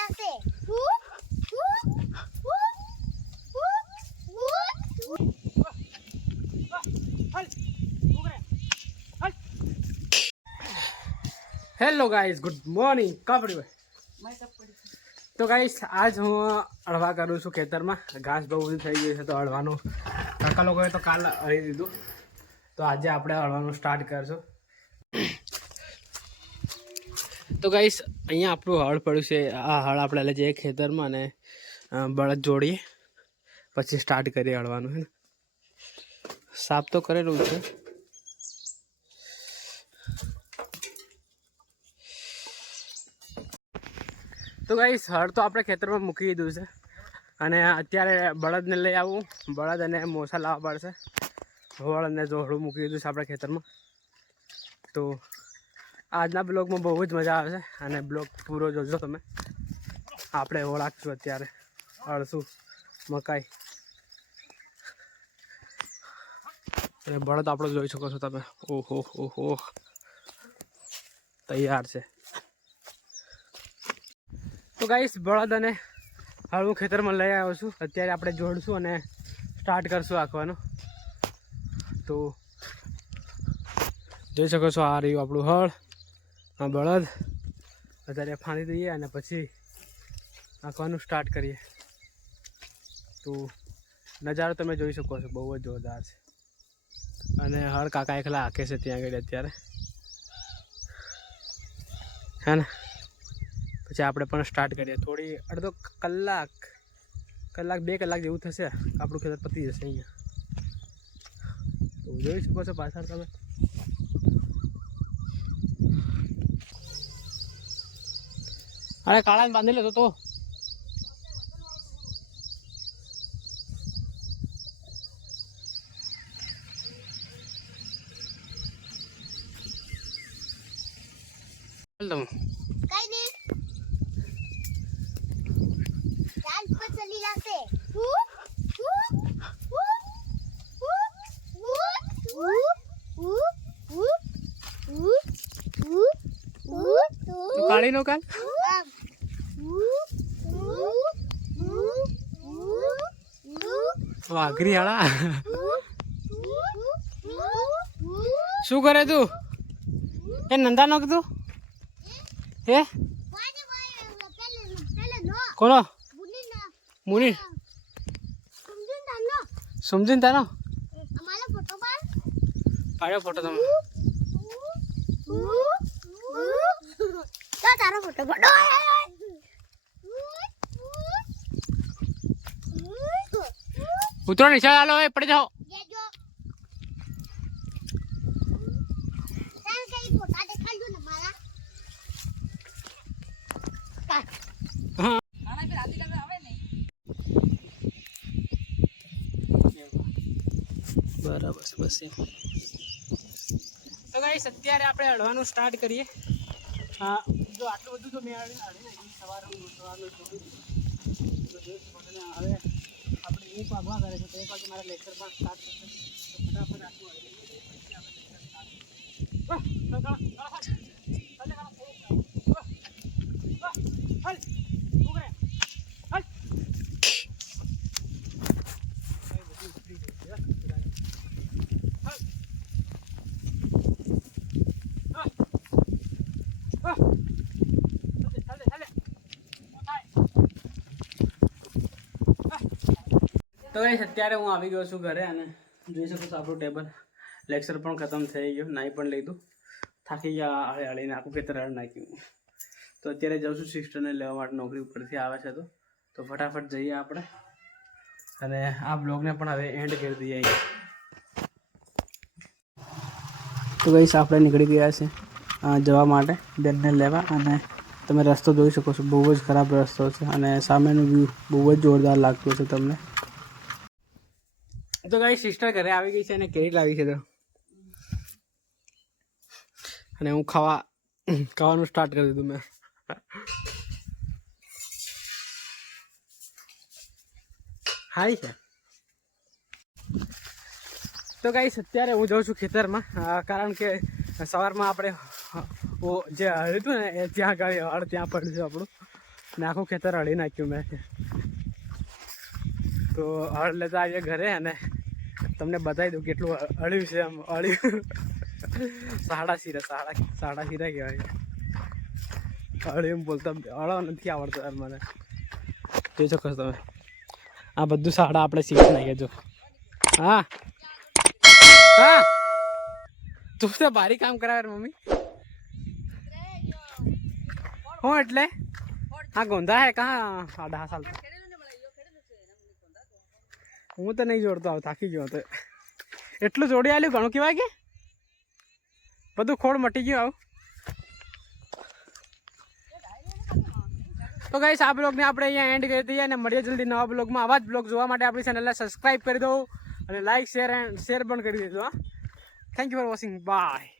હું hello guys good morning કપડી તો ગાઈઝ આજ હું અળવા કરું છું ખેતરમાં. ઘાસ બહુ બધું થઈ ગયું છે, તો અળવાનું કાકા લોકોએ તો કાલ અળી દીધું. તો આજે આપણે અડવાનું સ્ટાર્ટ કરશું. તો ગાઈસ અહીંયા આપણું હળ પડ્યું છે. આ હળ આપણે લઈ જઈએ ખેતરમાં અને બળદ જોડીએ પછી સ્ટાર્ટ કરીએ હળવાનું, હે ને? સાફ તો કરેલું છે. તો ગાઈસ હળ તો આપણે ખેતરમાં મૂકી દીધું છે. અને અત્યારે બળદને લઈ આવું. બળદ અને મોસા લાવવા પડશે. હોળ અને જોહળું મૂકી દીધું છે આપણે ખેતરમાં. તો આજના બ્લોગમાં બહુ જ મજા આવે છે અને બ્લોગ પૂરો જોજો તમે. આપણે ઓળખશું અત્યારે. અળસું, મકાઈ. અને બળદ આપણો જોઈ શકો છો તમે. ઓહો ઓહો તૈયાર છે. તો ગાઈશ બળદ અને હળવું ખેતરમાં લઈ આવ્યો છું. અત્યારે આપણે જોડશું અને સ્ટાર્ટ કરશું આંકવાનું તો જોઈ શકો છો આ રહ્યું આપણું હળ. આ બળદ અત્યારે ફાણી દઈએ અને પછી આંકવાનું સ્ટાર્ટ કરીએ. તો નજારો તમે જોઈ શકો છો, બહુ જ જોરદાર છે. અને હળ કાકા એકલા આંખે છે ત્યાં આગળ અત્યારે. હે ને? પછી આપણે પણ સ્ટાર્ટ કરીએ. થોડી અડધો કલાક કલાક બે કલાક જેવું થશે. આપણું ખેતર પતી જશે અહીંયા. તો જોઈ શકો છો પાછળ તમે. અરે કાળાને બાંધી લેતો તો તમે કઈ નહીં ચાલ વાઘરી હાળા શું કરે તું? એ નંદા નો કીધું હે? કોનો? મુની. સમજીને તારો પાડ્યો ફોટો તમે તારો ફોટો પડો ઉતરો નિશાળ હાલો એ પડી જાઓ. બરાબર બસ એમ. તો ગાઈસ અત્યારે આપણે અડવાનું સ્ટાર્ટ કરીએ. હા જો આટલું બધું તો મેં સવારે સવારનું જોયું હવે એક ભાગવા કરે છે. તો એક વાગે મારા લેક્ચર પણ સ્ટાર્ટ થશે. તો ફટાફટ આટલું અડી લઈએ. પછી આપણે lecture start કરીએ. વાહ, ચાલો, ચાલો, ચાલો, હાલ. ચાલે, ચાલો, થોડુંક. વાહ, વાહ, હાલ. ઊભો રહે. હાલ. કઈ બધું ઉતરી ગયું છે, હો. હાલ. તો ગાઈસ અત્યારે હું આવી ગયો છું ઘરે અને જોઈ શકો છો આપણું ટેબલ. લેક્ચર પણ ખતમ થઈ ગયું. નાઈ પણ લીધું. થાકી ગયા, હળે હળીને આખું ખેતર હળ નાખ્યું. તો અત્યારે જાઉં છું સિસ્ટરને લેવા માટે નોકરી ઉપરથી આવે છે તો. તો ફટાફટ જઈએ આપણે. અને આ બ્લોગને પણ હવે એન્ડ કરી દઈએ તો ગઈશ આપણે નીકળી ગયા છે જવા માટે બેનને લેવા. અને તમે રસ્તો જોઈ શકો છો. બહુ જ ખરાબ રસ્તો છે અને સામેનું વ્યૂ બહુ જ જોરદાર લાગતું છે તમને. તો કઈ સિસ્ટર ઘરે આવી ગઈ છે અને કેરી લાવી છે તો. અને હું ખાવા, ખાવાનું સ્ટાર્ટ કરી દીધું મેં. હાય છે. તો ગાઈસ અત્યારે હું જાઉં છું ખેતરમાં કારણ કે સવારમાં આપણે જે હળ્યું હતું ને, એ ત્યાં ગાડી હળ ત્યાં પડ્યું આપણું. ને આખું ખેતર હળી નાખ્યું મેં. તો હળ લેતા આવીએ ઘરે અને તમને બતાવી દઉં કેટલું અળ્યું છે આમ અળ્યું. સાડા શીરા સાડા સાડા શીરા કહેવાય. હળ્યું બોલતા અળો નથી આવડતો યાર મને. જોઈ શકો તમે. આ બધું સાડા આપણે શીખી નાખીએ જો. હા. હા. તું તો ભારી કામ કરાવે મમ્મી. હું એટલે? હા ગોંધા હે કહા આડા સાલ હું તો નહીં જોડતો આવું થાકી ગયો તો. એટલું જોડી આલ્યું ઘણું કહેવાય કે? બધું ખોડ મટી ગયું આવું. તો ગાઈસ આ બ્લોગને આપણે અહીંયા એન્ડ કરી દઈએ અને મળીએ જલ્દી નવા બ્લોગમાં આવા જ બ્લોગ જોવા માટે આપણી ચેનલને સબસ્ક્રાઈબ કરી દો. અને લાઇક શેર એન્ડ શેર પણ કરી દેજો, હા. Thank you for watching bye